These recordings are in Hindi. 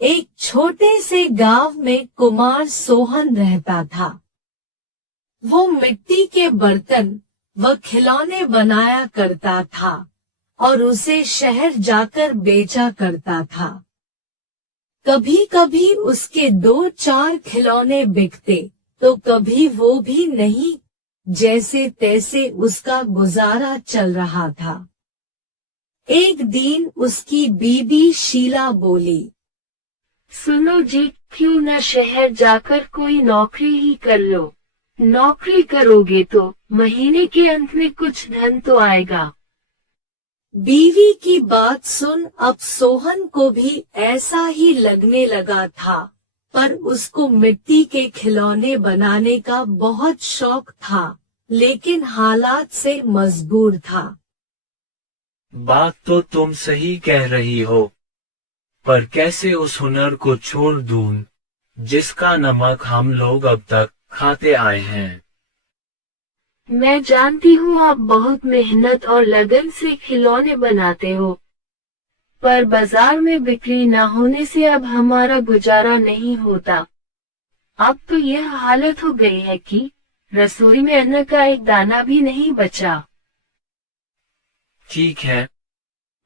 एक छोटे से गांव में कुमार सोहन रहता था। वो मिट्टी के बर्तन व खिलौने बनाया करता था और उसे शहर जाकर बेचा करता था। कभी कभी उसके 2-4 खिलौने बिकते तो कभी वो भी नहीं। जैसे तैसे उसका गुजारा चल रहा था। एक दिन उसकी बीबी शीला बोली, सुनो जी, क्यों न शहर जाकर कोई नौकरी ही कर लो। नौकरी करोगे तो महीने के अंत में कुछ धन तो आएगा। बीवी की बात सुन अब सोहन को भी ऐसा ही लगने लगा था, पर उसको मिट्टी के खिलौने बनाने का बहुत शौक था, लेकिन हालात से मजबूर था। बात तो तुम सही कह रही हो, पर कैसे उस हुनर को छोड़ दूं, जिसका नमक हम लोग अब तक खाते आए हैं। मैं जानती हूँ आप बहुत मेहनत और लगन से खिलौने बनाते हो, पर बाजार में बिक्री न होने से अब हमारा गुजारा नहीं होता। अब तो यह हालत हो गई है कि रसोई में अन्न का एक दाना भी नहीं बचा। ठीक है,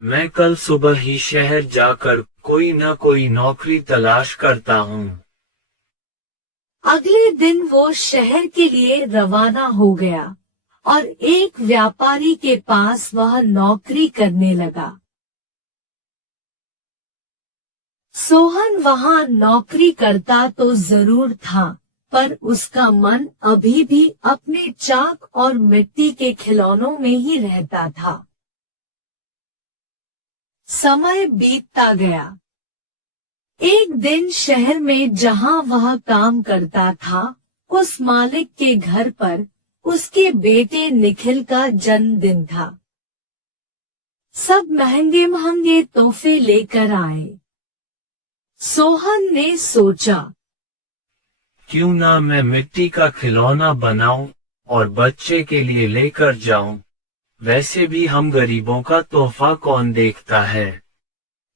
मैं कल सुबह ही शहर जाकर कोई न कोई नौकरी तलाश करता हूँ। अगले दिन वो शहर के लिए रवाना हो गया और एक व्यापारी के पास वह नौकरी करने लगा। सोहन वहाँ नौकरी करता तो जरूर था, पर उसका मन अभी भी अपने चाक और मिट्टी के खिलौनों में ही रहता था। समय बीतता गया। एक दिन शहर में जहाँ वह काम करता था, उस मालिक के घर पर उसके बेटे निखिल का जन्मदिन था। सब महंगे महंगे तोहफे लेकर आए। सोहन ने सोचा, क्यों ना मैं मिट्टी का खिलौना बनाऊं और बच्चे के लिए लेकर जाऊं। वैसे भी हम गरीबों का तोहफा कौन देखता है।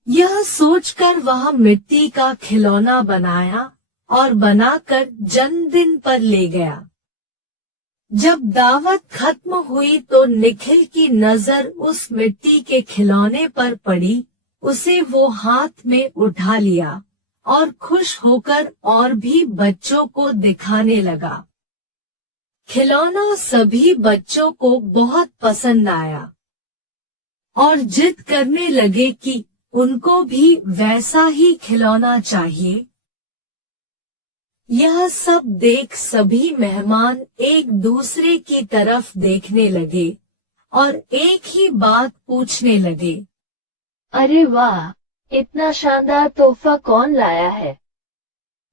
यह सोचकर वह मिट्टी का खिलौना बनाया और बनाकर जन्मदिन पर ले गया। जब दावत खत्म हुई तो निखिल की नजर उस मिट्टी के खिलौने पर पड़ी। उसे वो हाथ में उठा लिया और खुश होकर और भी बच्चों को दिखाने लगा। खिलौना सभी बच्चों को बहुत पसंद आया और जिद करने लगे कि उनको भी वैसा ही खिलौना चाहिए। यह सब देख सभी मेहमान एक दूसरे की तरफ देखने लगे और एक ही बात पूछने लगे, अरे वाह, इतना शानदार तोहफा कौन लाया है?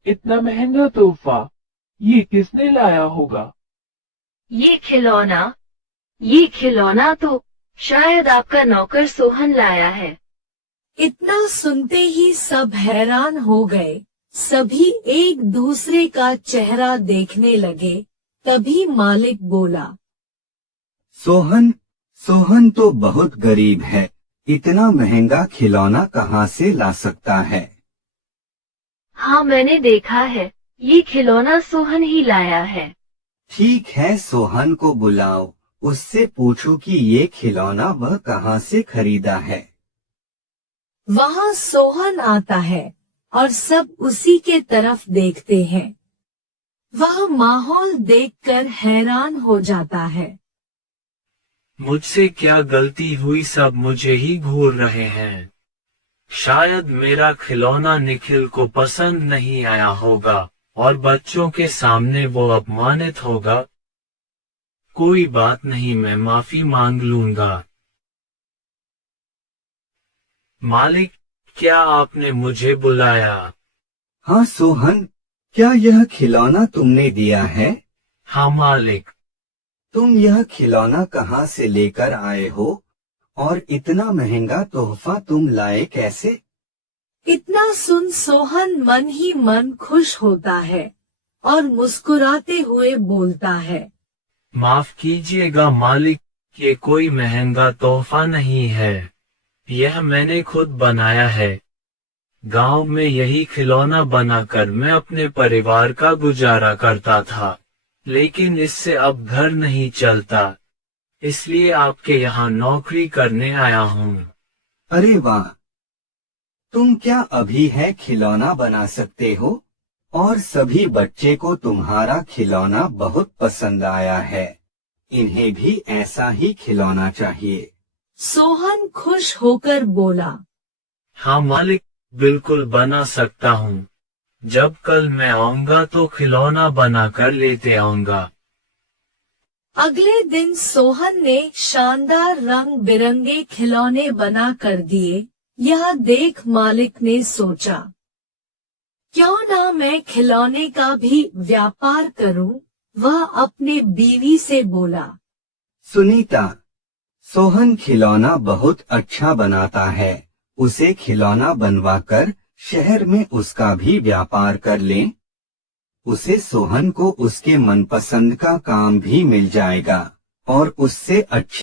इतना महंगा तोहफा ये किसने लाया होगा? ये खिलौना तो शायद आपका नौकर सोहन लाया है। इतना सुनते ही सब हैरान हो गए। सभी एक दूसरे का चेहरा देखने लगे। तभी मालिक बोला, सोहन तो बहुत गरीब है, इतना महंगा खिलौना कहाँ से ला सकता है? हाँ, मैंने देखा है, ये खिलौना सोहन ही लाया है। ठीक है, सोहन को बुलाओ, उससे पूछो कि ये खिलौना वह कहाँ से खरीदा है। वहाँ सोहन आता है और सब उसी के तरफ देखते हैं। वह माहौल देखकर हैरान हो जाता है। मुझसे क्या गलती हुई, सब मुझे ही घूर रहे हैं। शायद मेरा खिलौना निखिल को पसंद नहीं आया होगा और बच्चों के सामने वो अपमानित होगा। कोई बात नहीं, मैं माफी मांग लूंगा। मालिक, क्या आपने मुझे बुलाया? हाँ सोहन, क्या यह खिलौना तुमने दिया है? हाँ मालिक। तुम यह खिलौना कहाँ से लेकर आए हो और इतना महंगा तोहफा तुम लाए कैसे? इतना सुन सोहन मन ही मन खुश होता है और मुस्कुराते हुए बोलता है, माफ कीजिएगा मालिक, ये कोई महंगा तोहफा नहीं है। यह मैंने खुद बनाया है। गांव में यही खिलौना बनाकर मैं अपने परिवार का गुजारा करता था, लेकिन इससे अब घर नहीं चलता, इसलिए आपके यहाँ नौकरी करने आया हूँ। अरे वाह, तुम क्या अभी है खिलौना बना सकते हो? और सभी बच्चे को तुम्हारा खिलौना बहुत पसंद आया है। इन्हें भी ऐसा ही खिलौना चाहिए। सोहन खुश होकर बोला। हाँ मालिक, बिल्कुल बना सकता हूँ। जब कल मैं आऊँगा तो खिलौना बना कर लेते आऊँगा। अगले दिन सोहन ने शानदार रंग बिरंगे खिलौने बना कर दिए। यह देख मालिक ने सोचा, क्यों ना मैं खिलौने का भी व्यापार करूं। वह अपने बीवी से बोला, सुनीता, सोहन खिलौना बहुत अच्छा बनाता है। उसे खिलौना बनवाकर शहर में उसका भी व्यापार कर लें। उसे सोहन को उसके मनपसंद का काम भी मिल जाएगा और उससे अच्छी